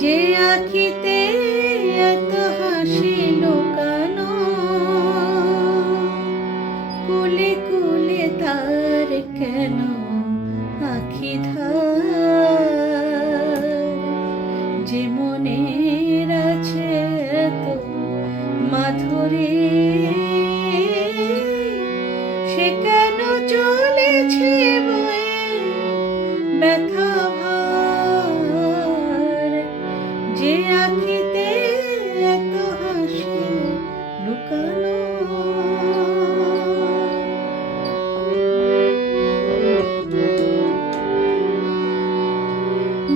যে আঁখিতে এত হাসি লুকানো, কুলে কুলে তার কেন আঁখি ধার? যে মনের আছে এত মাধুরী, সে কেন চলেছে বয়ে ব্যথা ভার? যে আঁখিতে এত হাসি লুকানো।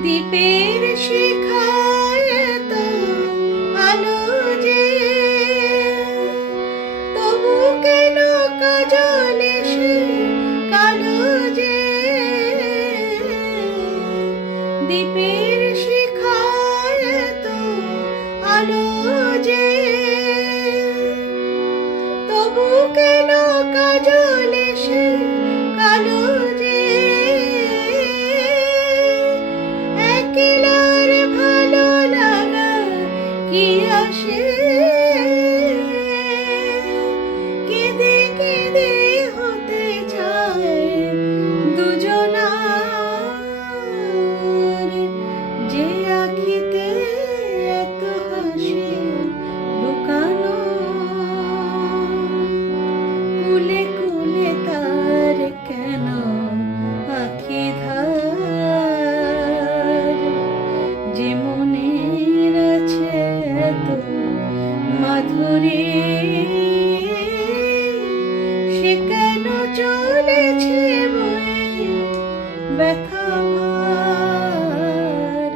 দ্বীপের শিখায় এত আলো যে, তবু কেন কাজলে সে কালো যে? দ্বীপের শিখায় এত আলো যে, তবু কেন কাজলে সে কালো যে? একলার ভালো লাগা কি আসে? কেঁদে কেঁদে হতে চায় দুজনার। যে আঁখিতে এত হাসি লুকানো, কুলে কুলে তার কেন আঁখি ধার? যে মনের আছে এত মাধুরী, সে কেন চলেছে বয়ে ব্যথা ভার?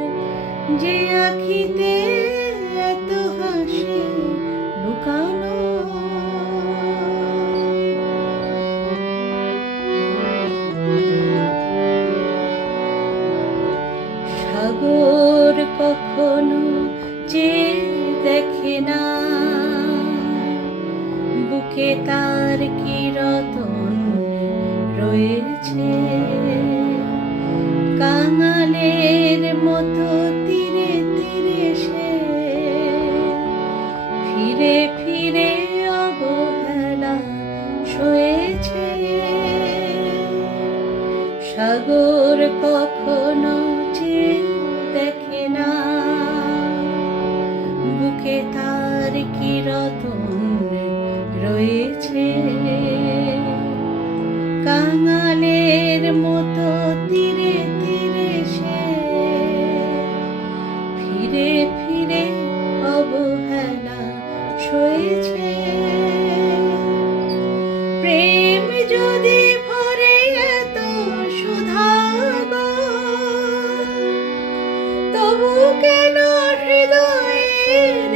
যে আঁখিতে এত হাসি লুকানো। সাগর কখনো যে দেখে না, বুকে তার কি রতন রয়েছে। কাঙালের মতো তীরে তীরে সে ফিরে ফিরে অবহেলা সয়েছে। সাগর কখনো যে দেখে না, বুকে তার কি রতন রয়েছে। কাঙালের মতো তীরে তীরে সে ফিরে ফিরে অবহেলা সয়েছে। প্রেম যদি ভরে এত সুধা গো, তবু কেন হৃদয়ের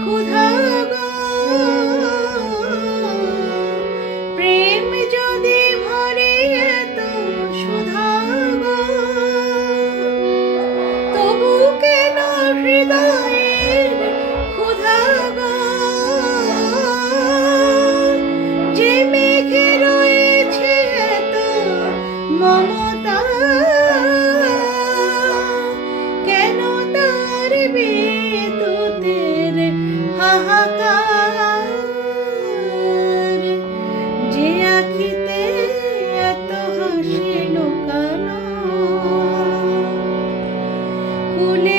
ক্ষুধা গো? প্রেম যদি ভরে এত সুধা গো, তবু কেন হৃদয়ের ক্ষুধা গো? যে মেঘে রয়েছে এত মমতা, কেন তার বিদ্যুতের হাহাকার? যে আঁখিতে এত হাসি লুকানো, কুলে